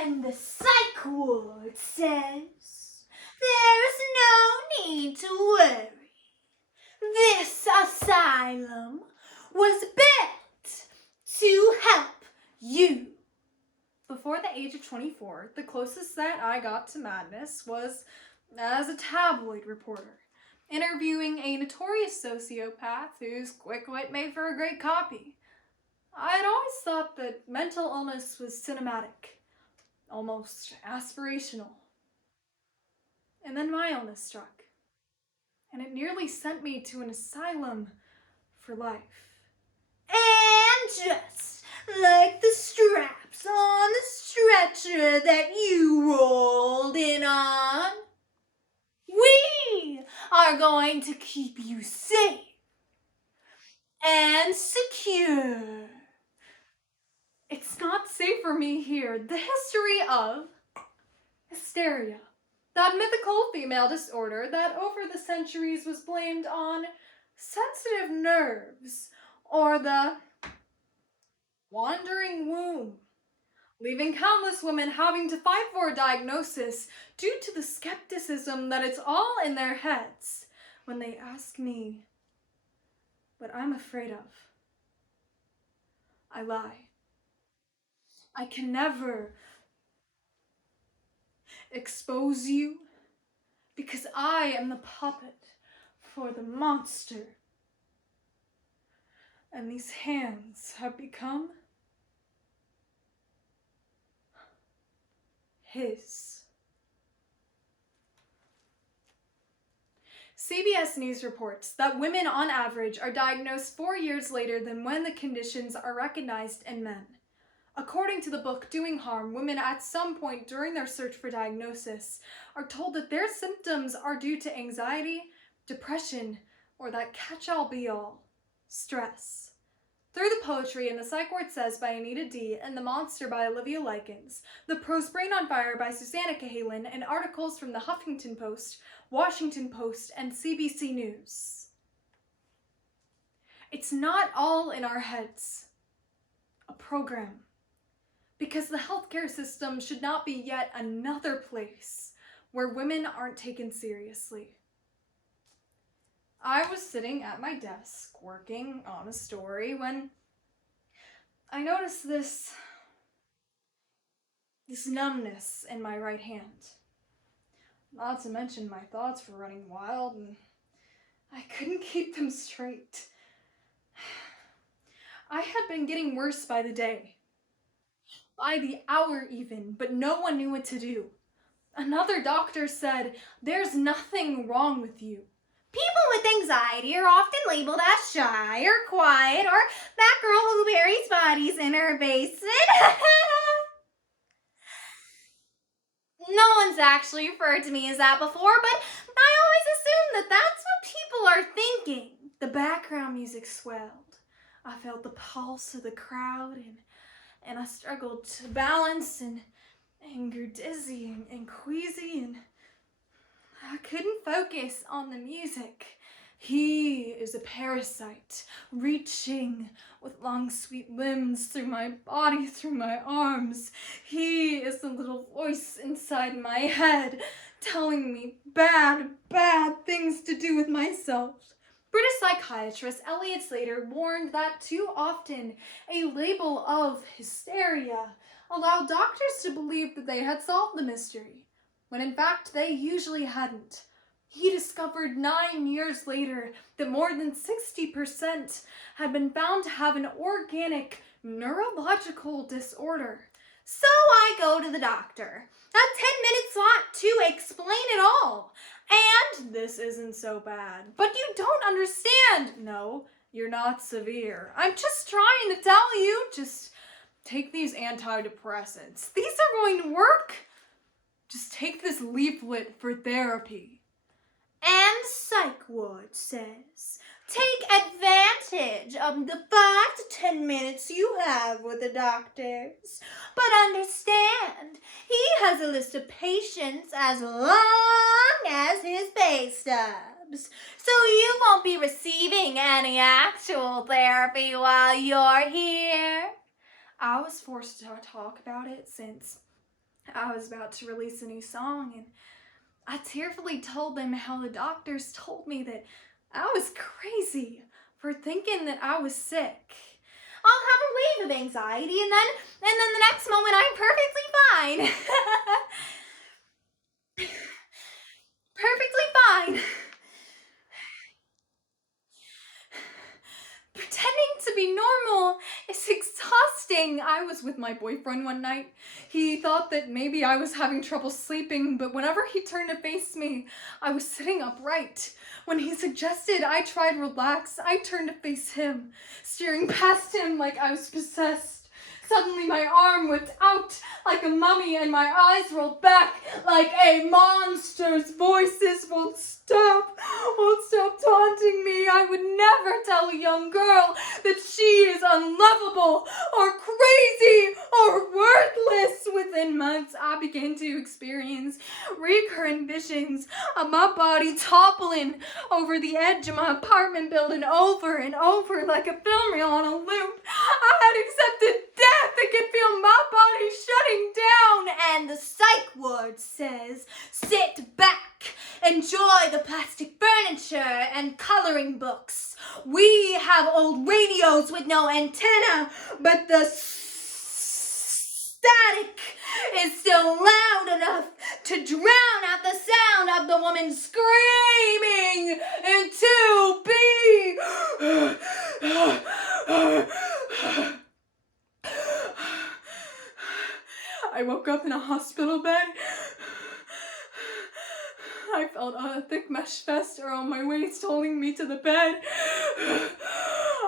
And the psych ward says there's no need to worry. This asylum was built to help you. Before the age of 24, the closest that I got to madness was as a tabloid reporter, interviewing a notorious sociopath whose quick wit made for a great copy. I had always thought that mental illness was cinematic, almost aspirational. And then my illness struck, and it nearly sent me to an asylum for life. And just like the straps on the stretcher that you rolled in on, we are going to keep you safe and secure. It's not safe for me here. The history of hysteria, that mythical female disorder that over the centuries was blamed on sensitive nerves or the wandering womb, leaving countless women having to fight for a diagnosis due to the skepticism that it's all in their heads when they ask me what I'm afraid of. I lie. I can never expose you because I am the puppet for the monster. And these hands have become his. CBS News reports that women on average are diagnosed 4 years later than when the conditions are recognized in men. According to the book Doing Harm, women at some point during their search for diagnosis are told that their symptoms are due to anxiety, depression, or that catch-all be-all, stress. Through the poetry in The Psych Ward Says by Anita D. and The Monster by Olivia Likens, the prose Brain on Fire by Susanna Cahalan, and articles from the Huffington Post, Washington Post, and CBC News. It's not all in our heads. A program. Because the healthcare system should not be yet another place where women aren't taken seriously. I was sitting at my desk working on a story when I noticed this numbness in my right hand. Not to mention my thoughts were running wild and I couldn't keep them straight. I had been getting worse by the day. By the hour even, but no one knew what to do. Another doctor said, "There's nothing wrong with you. People with anxiety are often labeled as shy or quiet or that girl who buries bodies in her basement." No one's actually referred to me as that before, but I always assumed that that's what people are thinking. The background music swelled. I felt the pulse of the crowd and I struggled to balance and grew dizzy and queasy and I couldn't focus on the music. He is a parasite, reaching with long sweet limbs through my body, through my arms. He is the little voice inside my head telling me bad things to do with myself. British psychiatrist Elliot Slater warned that too often a label of hysteria allowed doctors to believe that they had solved the mystery, when in fact they usually hadn't. He discovered 9 years later that more than 60% had been found to have an organic neurological disorder. So I go to the doctor. A 10-minute slot to explain it all. And this isn't so bad. But you don't understand. No, you're not severe. I'm just trying to tell you, just take these antidepressants. These are going to work. Just take this leaflet for therapy. And Psych Ward says, take advantage of the 5 to 10 minutes you have with the doctors. But understand, he has a list of patients as long as his pay stubs. So you won't be receiving any actual therapy while you're here. I was forced to talk about it since I was about to release a new song, and I tearfully told them how the doctors told me that I was crazy for thinking that I was sick. I'll have a wave of anxiety, and then the next moment I'm perfectly fine. Perfectly fine. Pretending to be normal is exhausting. I was with my boyfriend one night. He thought that maybe I was having trouble sleeping, but whenever he turned to face me, I was sitting upright. When he suggested I try to relax, I turned to face him, staring past him like I was possessed. Suddenly my arm whipped out like a mummy and my eyes rolled back like a monster's. Voices won't stop taunting me. I would never tell a young girl that she is unlovable or crazy or worthless. Within months, I began to experience recurrent visions of my body toppling over the edge of my apartment building over and over like a film reel on a loop. I had accepted death. I could feel my body shutting down, and the psych ward says, sit back, enjoy the plastic furniture and coloring books. We have old radios with no antenna, but the static is still loud enough to drown out the sound of the woman screaming into I woke up in a hospital bed. I felt a thick mesh vest around my waist holding me to the bed.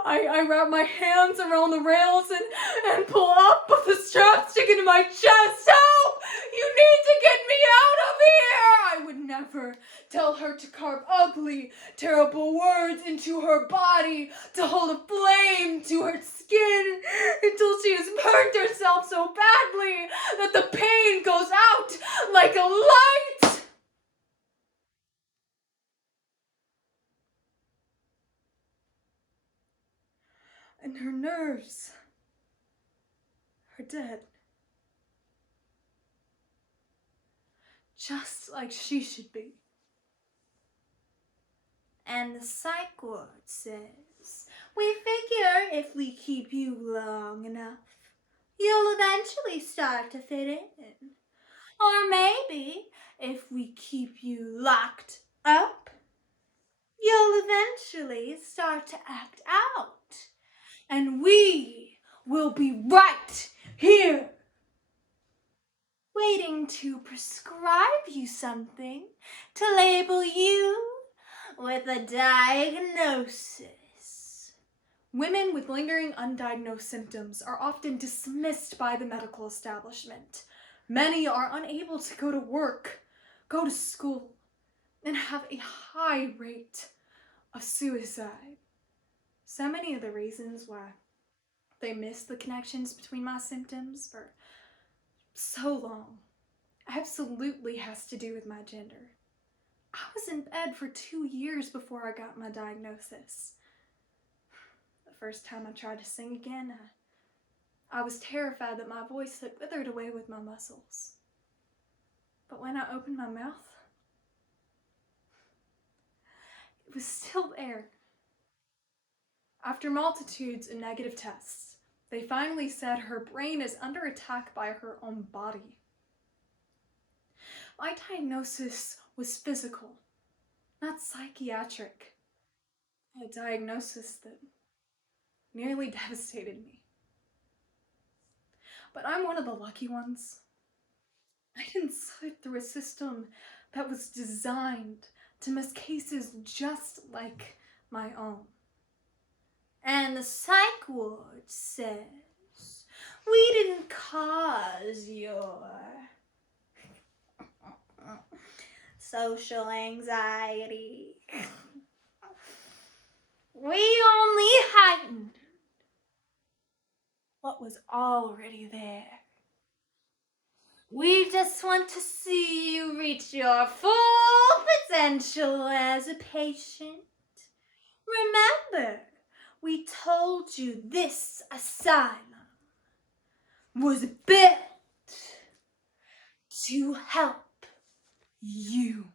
I wrap my hands around the rails and pull up with the strap sticking to my chest. Help! You need to get me out of here! I would never tell her to carve ugly, terrible words into her body, to hold a flame to her skin until she has burned herself so badly that the pain goes out like a light. And her nerves are dead. Just like she should be. And the psych ward says, we figure if we keep you long enough, you'll eventually start to fit in. Or maybe if we keep you locked up, you'll eventually start to act out. And we will be right here, waiting to prescribe you something, to label you with a diagnosis. Women with lingering undiagnosed symptoms are often dismissed by the medical establishment. Many are unable to go to work, go to school, and have a high rate of suicide. So many of the reasons why they miss the connections between my symptoms for so long absolutely has to do with my gender. I was in bed for 2 years before I got my diagnosis. The first time I tried to sing again, I was terrified that my voice had withered away with my muscles. But when I opened my mouth, it was still there. After multitudes of negative tests, they finally said her brain is under attack by her own body. My diagnosis was physical, not psychiatric. A diagnosis that nearly devastated me. But I'm one of the lucky ones. I didn't slip through a system that was designed to miss cases just like my own. And the psych ward says, we didn't cause your social anxiety. We only heightened what was already there. We just want to see you reach your full potential as a patient. Remember, we told you this asylum was built to help you.